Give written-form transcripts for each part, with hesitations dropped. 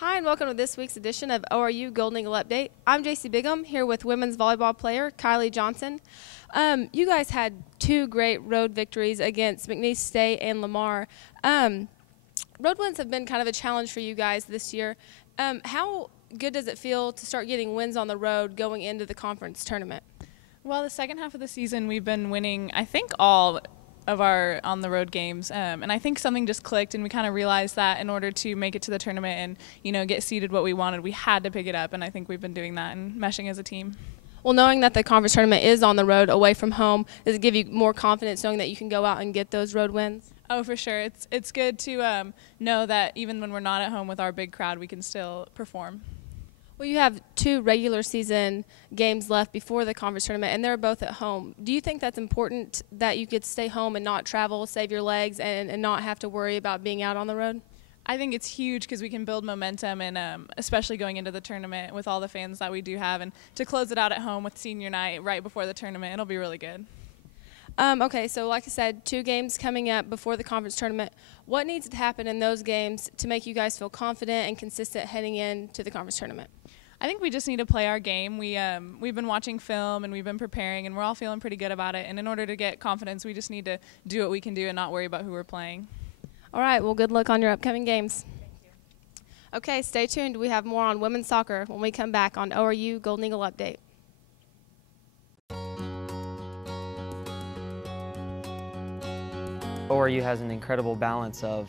Hi, and welcome to this week's edition of ORU Golden Eagle Update. I'm Jaci Bigham, here with women's volleyball player Kylie Johnson. You guys had two great road victories against McNeese State and Lamar. Road wins have been kind of a challenge for you guys this year. How good does it feel to start getting wins on the road going into the conference tournament? Well, the second half of the season, we've been winning, I think, all of our on-the-road games, and I think something just clicked, and we kind of realized that in order to make it to the tournament and get seeded what we wanted, we had to pick it up, and I think we've been doing that and meshing as a team. Well, knowing that the conference tournament is on the road, away from home, does it give you more confidence knowing that you can go out and get those road wins? Oh, for sure. It's good to know that even when we're not at home with our big crowd, we can still perform. Well, you have two regular season games left before the conference tournament, and they're both at home. Do you think that's important that you could stay home and not travel, save your legs, and not have to worry about being out on the road? I think it's huge because we can build momentum, and especially going into the tournament with all the fans that we do have, and to close it out at home with senior night right before the tournament, it'll be really good. Okay, so like I said, two games coming up before the conference tournament. What needs to happen in those games to make you guys feel confident and consistent heading into the conference tournament? I think we just need to play our game. We've been watching film and we've been preparing, and we're all feeling pretty good about it. And in order to get confidence, we just need to do what we can do and not worry about who we're playing. All right, well, good luck on your upcoming games. Thank you. Okay, stay tuned. We have more on women's soccer when we come back on ORU Golden Eagle Update. ORU has an incredible balance of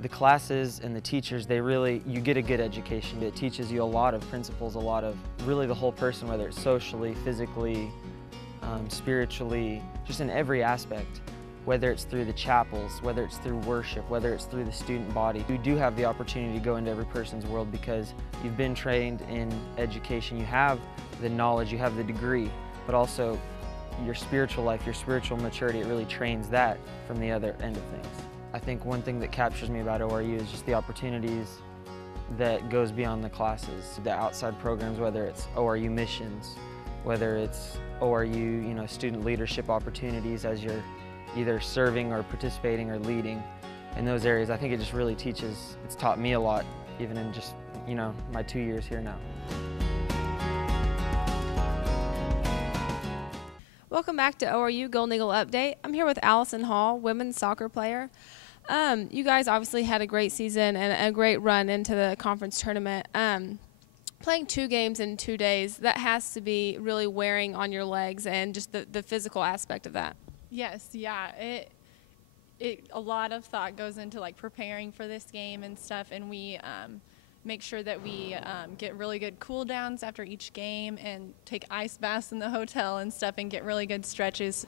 the classes and the teachers. You get a good education. It teaches you a lot of principles, a lot of really the whole person, whether it's socially, physically, spiritually, just in every aspect, whether it's through the chapels, whether it's through worship, whether it's through the student body. You do have the opportunity to go into every person's world because you've been trained in education. You have the knowledge, you have the degree, but also your spiritual life, your spiritual maturity, it really trains that from the other end of things. I think one thing that captures me about ORU is just the opportunities that goes beyond the classes, the outside programs, whether it's ORU missions, whether it's ORU, student leadership opportunities as you're either serving or participating or leading in those areas. I think it just really it's taught me a lot, even in just, my 2 years here now. Welcome back to ORU Golden Eagle Update. I'm here with Allison Hall, women's soccer player. You guys obviously had a great season and a great run into the conference tournament. Playing two games in 2 days, that has to be really wearing on your legs and just the physical aspect of that. Yes, yeah. A lot of thought goes into preparing for this game and stuff, and we make sure that we get really good cool downs after each game and take ice baths in the hotel and stuff and get really good stretches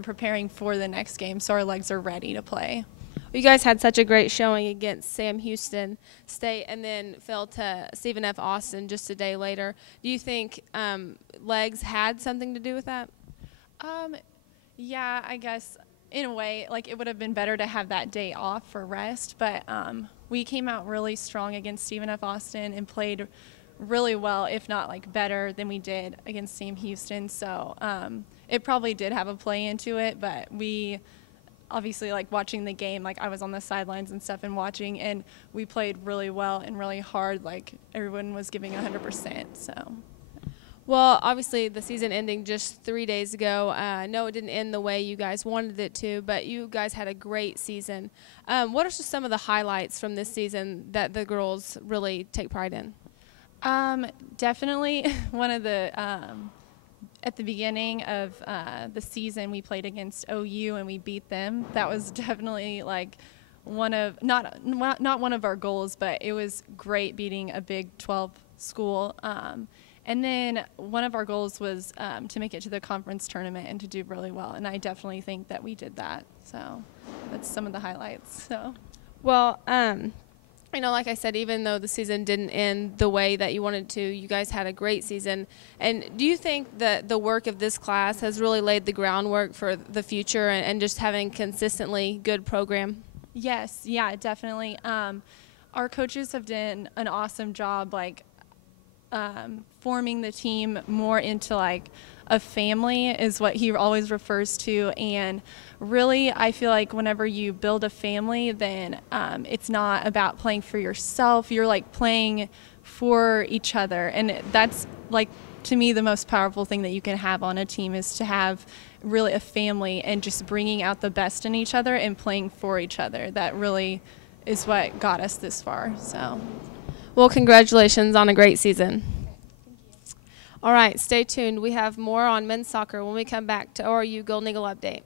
preparing for the next game so our legs are ready to play. You guys had such a great showing against Sam Houston State and then fell to Stephen F. Austin just a day later. Do you think legs had something to do with that? Yeah, I guess in a way, it would have been better to have that day off for rest, but we came out really strong against Stephen F. Austin and played really well, if not better than we did against Sam Houston. So it probably did have a play into it, but we obviously watching the game, I was on the sidelines and stuff and watching, and we played really well and really hard. Everyone was giving 100%. So. Well, obviously the season ending just 3 days ago. I know it didn't end the way you guys wanted it to, but you guys had a great season. What are just some of the highlights from this season that the girls really take pride in? Definitely one of the at the beginning of the season, we played against OU and we beat them. That was definitely one of not one of our goals, but it was great beating a Big 12 school. And then one of our goals was to make it to the conference tournament and to do really well, and I definitely think that we did that. So that's some of the highlights. So, well, like I said, even though the season didn't end the way that you wanted to, you guys had a great season. And do you think that the work of this class has really laid the groundwork for the future and just having consistently good program? Yes, yeah, definitely. Our coaches have done an awesome job, forming the team more into a family is what he always refers to. And really, I feel like whenever you build a family, then it's not about playing for yourself. You're like playing for each other. And that's like, to me, the most powerful thing that you can have on a team is to have really a family and just bringing out the best in each other and playing for each other. That really is what got us this far. So, well, congratulations on a great season. All right, stay tuned. We have more on men's soccer when we come back to ORU Golden Eagle Update.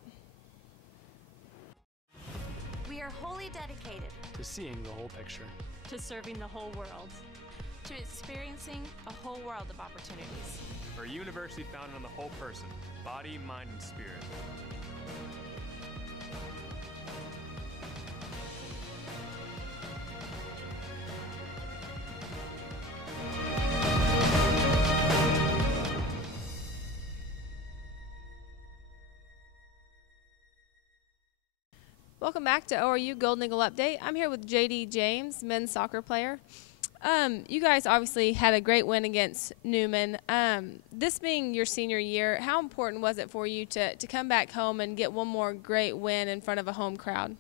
We are wholly dedicated to seeing the whole picture, to serving the whole world, to experiencing a whole world of opportunities. For a university founded on the whole person, body, mind, and spirit. Welcome back to ORU Golden Eagle Update. I'm here with JD James, men's soccer player. You guys obviously had a great win against Newman. This being your senior year, how important was it for you to come back home and get one more great win in front of a home crowd?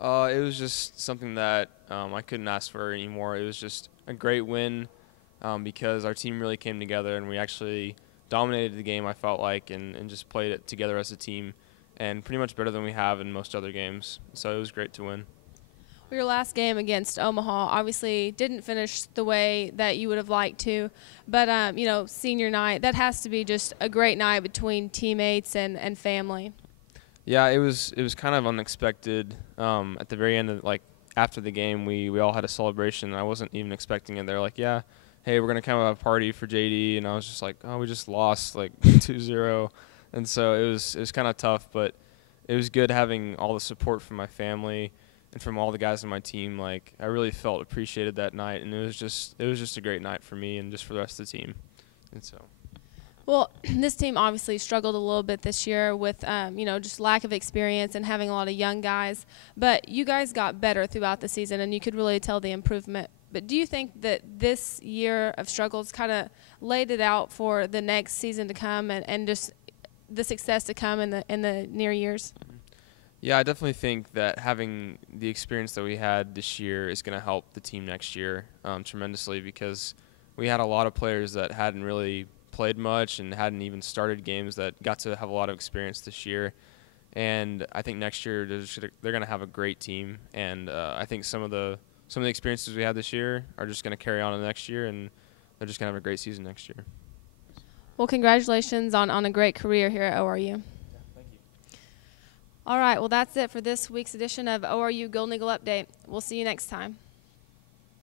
It was just something that I couldn't ask for anymore. It was just a great win because our team really came together and we actually dominated the game, I felt like, and just played it together as a team, and pretty much better than we have in most other games. So it was great to win. Well, your last game against Omaha obviously didn't finish the way that you would have liked to, but you know, senior night, that has to be just a great night between teammates and family. Yeah, it was kind of unexpected. At the very end of, like, after the game, we all had a celebration. I wasn't even expecting it. They're like, yeah, hey, we're gonna come have a party for JD, and I was just like, oh, we just lost like 2-0. And so it was kind of tough, but it was good having all the support from my family and from all the guys on my team. Like, I really felt appreciated that night, and it was just a great night for me and just for the rest of the team. And so, well, this team obviously struggled a little bit this year with you know, just lack of experience and having a lot of young guys, but you guys got better throughout the season and you could really tell the improvement. But do you think that this year of struggles kind of laid it out for the next season to come and just the success to come in the near years? yeah, I definitely think that having the experience that we had this year is going to help the team next year tremendously, because we had a lot of players that hadn't really played much and hadn't even started games that got to have a lot of experience this year. And I think next year they're going to have a great team, and I think some of the experiences we had this year are just going to carry on in the next year, and they're just going to have a great season next year. Well, congratulations on a great career here at ORU. Yeah, thank you. All right, well, that's it for this week's edition of ORU Golden Eagle Update. We'll see you next time.